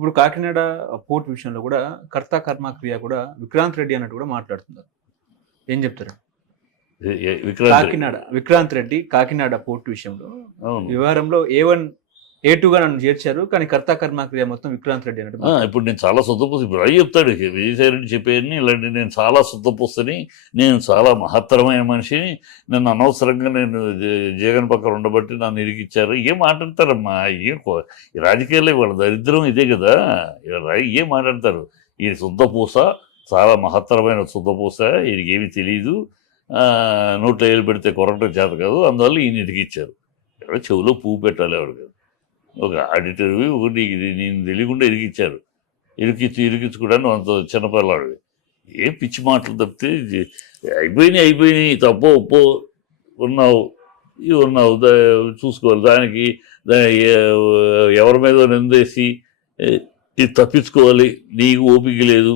ఇప్పుడు కాకినాడ పోర్ట్ విషయంలో కూడా కర్త కర్మ క్రియ కూడా విక్రాంత్ రెడ్డి అన్నట్టు కూడా మాట్లాడుతున్నారు. ఏం చెప్తారు? విక్రాంత్ విక్రాంత్ రెడ్డి కాకినాడ పోర్ట్ విషయంలో వ్యవహారంలో A2గా నన్ను చేర్చారు, కానీ కర్త కర్మ క్రియ మొత్తం విక్రాంత్ రెడ్డి అన్నట్టు. ఇప్పుడు నేను చాలా శుద్ధపూసి ఇప్పుడు అవి చెప్తాడు విజయసాయి రెడ్డి చెప్పేది ఇలాంటి నేను చాలా శుద్ధపూస్తని, నేను చాలా మహత్తరమైన మనిషిని, నన్ను అనవసరంగా నేను జగన్ పక్కన ఉండబట్టి నన్ను ఇరికిచ్చారు. ఏం మాట్లాడతారమ్మా? ఈ రాజకీయాల్లో వాళ్ళ దరిద్రం ఇదే కదా. ఏం మాట్లాడతారు? ఈ శుద్ధపూస చాలా మహత్తరమైన శుద్ధపూస, వీడికి ఏమీ తెలియదు, నోట్లో ఏలు పెడితే కొరకటం చేత కాదు, అందువల్ల ఈయన ఇరికిచ్చారు. ఎవరో చెవులో పువ్వు పెట్టాలి ఎవరికి. ఒక ఆడిటర్ ఒకటి ఇది నేను తెలియకుండా ఇరికిచ్చారు. ఇరికించుకోవడానికి అంత చిన్నపిల్లాడు. ఏ పిచ్చి మాటలు తప్పితే అయిపోయినాయి తప్పో ఒప్పో ఉన్నావు చూసుకోవాలి. దానికి ఎవరి మీద నిందేసి ఇది తప్పించుకోవాలి, నీకు ఓపిక లేదు,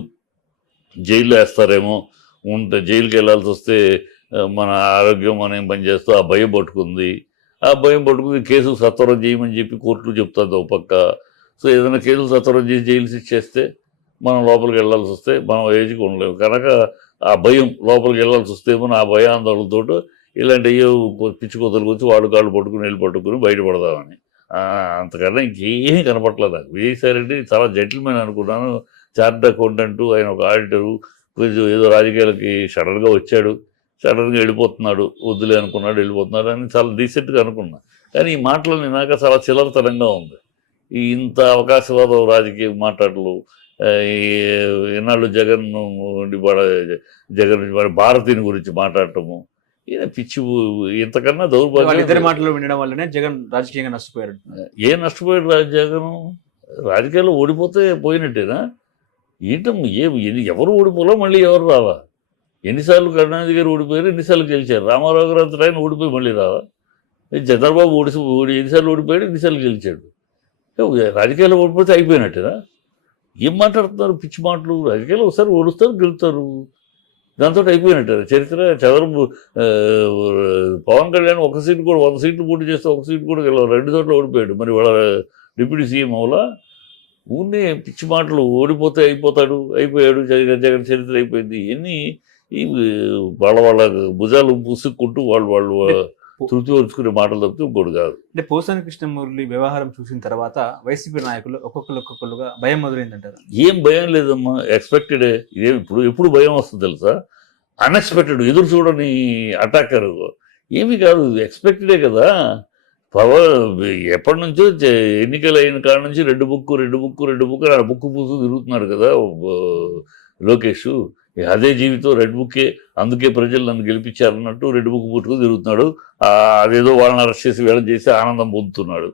జైల్లో వేస్తారేమో, జైలుకి వెళ్ళాల్సి వస్తే మన ఆరోగ్యం మనం ఏం పనిచేస్తూ ఆ భయం పట్టుకుంది. ఆ భయం పట్టుకుని కేసులు సత్వరం చేయమని చెప్పి కోర్టులు చెప్తుంది ఒక పక్క. సో ఏదైనా కేసులు సత్వరం చేసి జైలు శిక్షేస్తే మనం లోపలికి వెళ్ళాల్సి వస్తే మనం ఏజ్కి ఉండలేము కనుక ఆ భయం, లోపలికి వెళ్ళాల్సి వస్తే మనం ఆ భయాందోళనతో ఇలాంటి అయ్యో పిచ్చి కొత్తలు వచ్చి వాడు కాళ్ళు పట్టుకుని వెళ్ళి పట్టుకుని బయటపడదామని. అంతకన్నా ఇంకేమీ కనపట్లేదు నాకు. విజయసాయి రెడ్డి చాలా జెంటిల్మెన్ అనుకున్నాను. చార్టర్డ్ అకౌంటెంట్, ఆయన ఒక ఆడిటరు, కొంచెం ఏదో రాజకీయాలకి సడన్గా వచ్చాడు, సడన్గా వెళ్ళిపోతున్నాడు, వద్దులే అనుకున్నాడు, వెళ్ళిపోతున్నాడు అని చాలా డీసెంట్గా అనుకున్నా. కానీ ఈ మాటలని నాకు చాలా చిల్లరతనంగా ఉంది. ఈ ఇంత అవకాశవాద రాజకీయ మాట్లాడలు, ఎన్నాళ్ళు జగన్ భారతీని గురించి మాట్లాడటము, ఈయన పిచ్చి. ఇంతకన్నా దౌర్భాగ్యం. ఇద్దరి మాటలు వినడం వల్లనే జగన్ రాజకీయంగా నష్టపోయారు. ఏం నష్టపోయాడు జగన్? రాజకీయాల్లో ఓడిపోతే పోయినట్టేనా? ఎవరు ఓడిపోలో మళ్ళీ ఎవరు రావా? ఎన్నిసార్లు కరుణానిధి గారు ఓడిపోయారు, ఎన్నిసార్లు గెలిచారు. రామారావు గారు అంతటా ఆయన ఓడిపోయి మళ్ళీ రావా? చంద్రబాబు ఎన్నిసార్లు ఓడిపోయాడు, ఎన్నిసార్లు గెలిచాడు. రాజకీయాల్లో ఓడిపోతే అయిపోయినట్టేనా? ఏం మాట్లాడుతున్నారు పిచ్చి మాటలు? రాజకీయాల్లో ఒకసారి ఓడుస్తారు, గెలుస్తారు, దాంతో అయిపోయినట్టు చరిత్ర. పవన్ కళ్యాణ్ 1 సీటు కూడా 100 సీట్లు పోటీ చేస్తే 1 సీటు కూడా గెలవాలి, 2 చోట్ల ఓడిపోయాడు. మరి వాళ్ళ డిప్యూటీ సీఎం అవులా? ఊరినే పిచ్చి మాటలు. ఓడిపోతే అయిపోయాడు, జగన్ చరిత్ర అయిపోయింది. ఇవన్నీ వాళ్ళ భుజాలు పుసుక్కుంటూ వాళ్ళు తృప్తి వచ్చుకునే మాటలు తప్పితే ఇంకోటి కాదు. అంటే పోసాని కృష్ణమురళి వ్యవహారం చూసిన తర్వాత వైసీపీ నాయకులు ఒక్కొక్కరుగా భయం మొదలైందంటారు. ఏం భయం లేదమ్మా, ఎక్స్పెక్టెడే. ఇదేం ఎప్పుడు భయం వస్తుంది తెలుసా? అన్ఎక్స్పెక్టెడ్, ఎదురు చూడని అటాకర్. ఏమీ కాదు, ఎక్స్పెక్టెడే కదా. ఎప్పటి నుంచో ఎన్నికలు అయిన కాడ నుంచి రెడ్ బుక్ బుక్ పూసు తిరుగుతున్నారు కదా లోకేష్. అదే జీవితం, రెడ్ బుక్కే, అందుకే ప్రజలు నన్ను గెలిపించారన్నట్టు రెడ్ బుక్ పుట్టుకు తిరుగుతున్నాడు. అదేదో వాళ్ళని అరెస్ట్ చేసి వేళ చేసి ఆనందం పొందుతున్నాడు.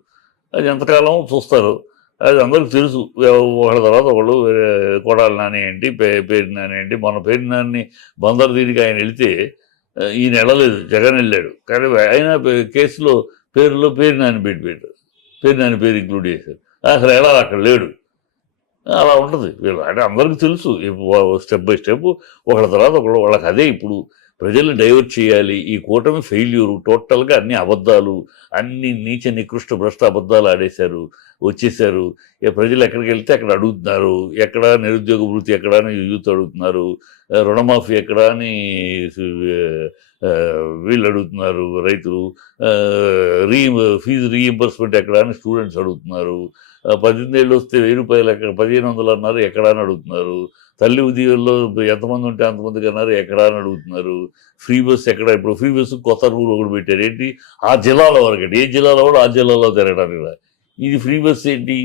అది ఎంతకాలం చూస్తారు, అది అందరికి తెలుసు. ఒకళ్ళ తర్వాత ఒకళ్ళు కొడాలి నాని ఏంటి, పేరు నాని ఏంటి. మన పేరు నాని బందరు దీనికి ఆయన వెళితే ఈయన వెళ్ళలేదు, జగన్ వెళ్ళాడు. కానీ ఆయన కేసులో పేరు నాని పెట్టారు, పేరు నాని పేరు ఇంక్లూడ్ చేశారు. అసలు ఎలా అక్కడ లేడు. అలా ఉంటుంది వీళ్ళు. అంటే అందరికీ తెలుసు, స్టెప్ బై స్టెప్ ఒకళ్ళ తర్వాత ఒకళ్ళు. వాళ్ళకి అదే ఇప్పుడు ప్రజల్ని డైవర్ట్ చేయాలి. ఈ కూటమి ఫెయిల్యూరు, టోటల్గా అన్ని అబద్ధాలు, అన్ని నీచ నికృష్ట భ్రష్ట అబద్ధాలు ఆడేశారు, వచ్చేసారు. ప్రజలు ఎక్కడికి వెళ్తే అక్కడ అడుగుతున్నారు, ఎక్కడ నిరుద్యోగ వృత్తి ఎక్కడ అని యూత్ అడుగుతున్నారు, రుణమాఫీ ఎక్కడ అని వీళ్ళు అడుగుతున్నారు, రైతులు. ఫీజు రీఎంబర్స్మెంట్ ఎక్కడ అని స్టూడెంట్స్ అడుగుతున్నారు. 18 ఏళ్ళు వస్తే 1000 రూపాయలు ఎక్కడ, 1500 అన్నారు, ఎక్కడా అని అడుగుతున్నారు. తల్లి ఉద్యోగంలో ఎంతమంది ఉంటే అంతమందికి అన్నారు, ఎక్కడా అని అడుగుతున్నారు. ఫ్రీ బస్ ఎక్కడ? ఇప్పుడు ఫ్రీ బస్సు కొత్త రూల్ ఒకటి పెట్టారు. ఏంటి? ఆ జిల్లాలో వరకు, ఏ జిల్లాలో కూడా ఆ జిల్లాలో తిరగడానికి. ఇది ఫ్రీ బస్ ఏంటి?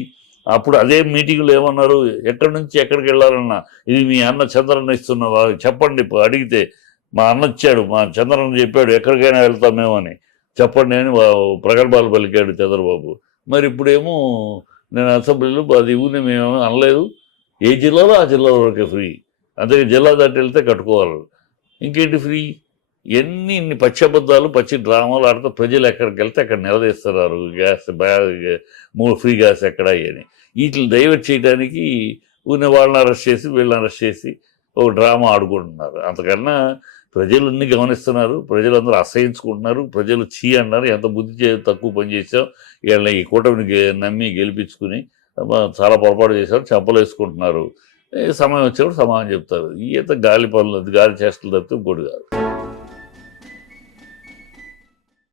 అప్పుడు అదే మీటింగ్లో ఏమన్నారు, ఎక్కడి నుంచి ఎక్కడికి వెళ్ళాలన్నా ఇది మీ అన్న చంద్రన్న ఇస్తున్నా చెప్పండి. అడిగితే మా అన్న ఇచ్చాడు, మా చంద్రన్న చెప్పాడు, ఎక్కడికైనా వెళ్తామేమో అని చెప్పండి అని ప్రగల్భాలు పలికాడు చంద్రబాబు. మరి ఇప్పుడేమో నేను అసెంబ్లీలో అది ఊరిని మేము అనలేదు, ఏ జిల్లాలో ఆ జిల్లా వరకే ఫ్రీ, అంతే. జిల్లా దాటి వెళ్తే కట్టుకోవాలి, ఇంకేంటి ఫ్రీ? ఇన్ని పచ్చి అబద్ధాలు, పచ్చి డ్రామాలు ఆడితే ప్రజలు ఎక్కడికి వెళ్తే అక్కడ నిలదీస్తున్నారు. గ్యాస్ ఫ్రీ గ్యాస్ ఎక్కడ అని వీటిని డైవర్ట్ చేయడానికి వాళ్ళని అరెస్ట్ చేసి వీళ్ళని అరెస్ట్ చేసి ఒక డ్రామా ఆడుకుంటున్నారు. అంతకన్నా ప్రజలన్నీ గమనిస్తున్నారు, ప్రజలందరూ అసహించుకుంటున్నారు, ప్రజలు చీ అన్నారు. ఎంత బుద్ధి తక్కువ పని చేసాం వీళ్ళని ఈ కూటమిని నమ్మి గెలిపించుకుని చాలా పొరపాటు చేశారు, చెంపలు వేసుకుంటున్నారు. సమయం వచ్చేప్పుడు సమాధానం చెప్తారు. ఈత గాలి పనులు, గాలి చేష్టలు తప్పితే ఇంకోటి కాదు.